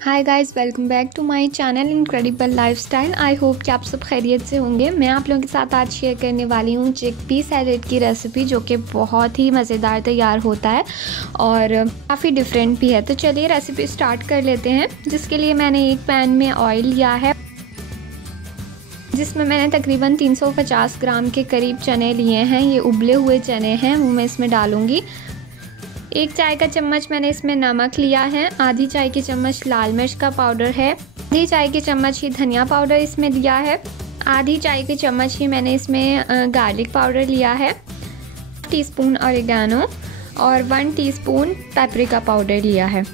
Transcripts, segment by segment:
Hi guys, welcome back to my channel incredible lifestyle. I hope कि आप सब खैरियत से होंगे। मैं आप लोगों के साथ आज शेयर करने वाली हूँ चिकपी सैलेड की रेसिपी, जो कि बहुत ही मज़ेदार तैयार होता है और काफ़ी डिफरेंट भी है। तो चलिए रेसिपी स्टार्ट कर लेते हैं। जिसके लिए मैंने एक पैन में ऑयल लिया है, जिसमें मैंने तकरीबन 350 ग्राम के करीब चने लिए हैं। ये उबले हुए चने हैं, वो मैं इसमें डालूँगी। 1 चाय का चम्मच मैंने इसमें नमक लिया है, आधी चाय की चम्मच लाल मिर्च का पाउडर है, आधी चाय की चम्मच ही धनिया पाउडर इसमें दिया है, आधी चाय की चम्मच ही मैंने इसमें गार्लिक पाउडर लिया है, 1 टीस्पून ऑरिगेनो और 1 टीस्पून पेपरिका पाउडर लिया है।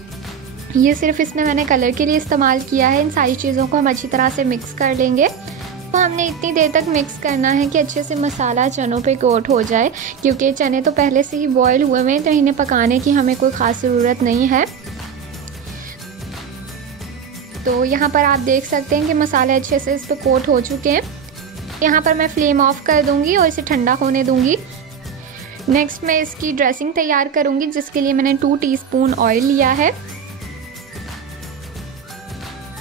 ये सिर्फ इसमें मैंने कलर के लिए इस्तेमाल किया है। इन सारी चीज़ों को हम अच्छी तरह से मिक्स कर लेंगे। तो हमने इतनी देर तक मिक्स करना है कि अच्छे से मसाला चनों पे कोट हो जाए, क्योंकि चने तो पहले से ही बॉईल हुए हुए हैं, तो इन्हें पकाने की हमें कोई ख़ास ज़रूरत नहीं है। तो यहाँ पर आप देख सकते हैं कि मसाले अच्छे से इस पर कोट हो चुके हैं। यहाँ पर मैं फ्लेम ऑफ कर दूँगी और इसे ठंडा होने दूँगी। नेक्स्ट मैं इसकी ड्रेसिंग तैयार करूँगी, जिसके लिए मैंने 2 टीस्पून ऑयल लिया है,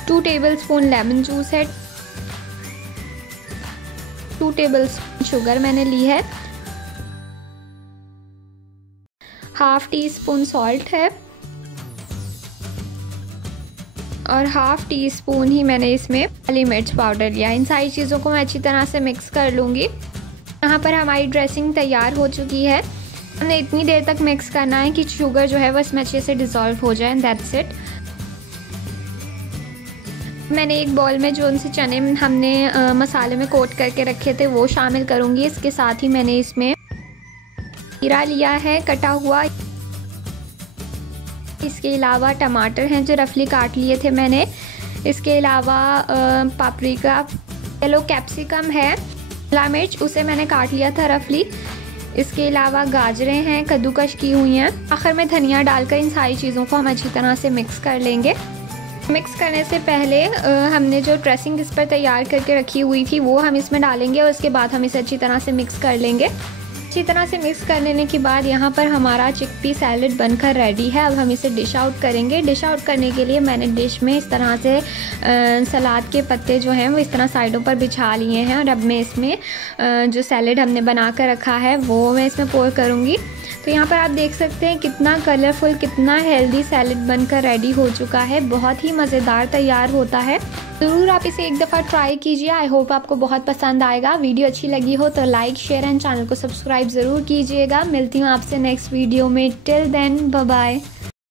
2 टेबलस्पून लेमन जूस है, 2 टेबलस्पून शुगर मैंने ली है, 1/2 टीस्पून सॉल्ट है और 1/2 टीस्पून ही मैंने इसमें काली मिर्च पाउडर लिया। इन सारी चीज़ों को मैं अच्छी तरह से मिक्स कर लूँगी। यहाँ पर हमारी ड्रेसिंग तैयार हो चुकी है। हमने इतनी देर तक मिक्स करना है कि शुगर जो है वो इसमें अच्छे से डिज़ोल्व हो जाए। That's it. मैंने एक बॉल में जो उनसे चने हमने मसाले में कोट करके रखे थे वो शामिल करूँगी। इसके साथ ही मैंने इसमें खीरा लिया है कटा हुआ। इसके अलावा टमाटर हैं जो रफली काट लिए थे मैंने। इसके अलावा पापरिका, येलो कैप्सिकम है, शिमला मिर्च उसे मैंने काट लिया था रफली। इसके अलावा गाजरें हैं कद्दूकश की हुई हैं। आखिर में धनिया डालकर इन सारी चीज़ों को हम अच्छी तरह से मिक्स कर लेंगे। मिक्स करने से पहले हमने जो ड्रेसिंग इस पर तैयार करके रखी हुई थी वो हम इसमें डालेंगे और उसके बाद हम इसे अच्छी तरह से मिक्स कर लेंगे। अच्छी तरह से मिक्स कर लेने के बाद यहाँ पर हमारा चिकपी सैलेड बनकर रेडी है। अब हम इसे डिश आउट करेंगे। डिश आउट करने के लिए मैंने डिश में इस तरह से सलाद के पत्ते जो हैं वो इस तरह साइडों पर बिछा लिए हैं और अब मैं इसमें जो सैलेड हमने बना कर रखा है वो मैं इसमें पोर करूँगी। तो यहाँ पर आप देख सकते हैं कितना कलरफुल, कितना हेल्दी सैलेड बनकर रेडी हो चुका है। बहुत ही मज़ेदार तैयार होता है। ज़रूर आप इसे एक दफ़ा ट्राई कीजिए। आई होप आपको बहुत पसंद आएगा। वीडियो अच्छी लगी हो तो लाइक, शेयर एंड चैनल को सब्सक्राइब ज़रूर कीजिएगा। मिलती हूँ आपसे नेक्स्ट वीडियो में। Till then, bye bye.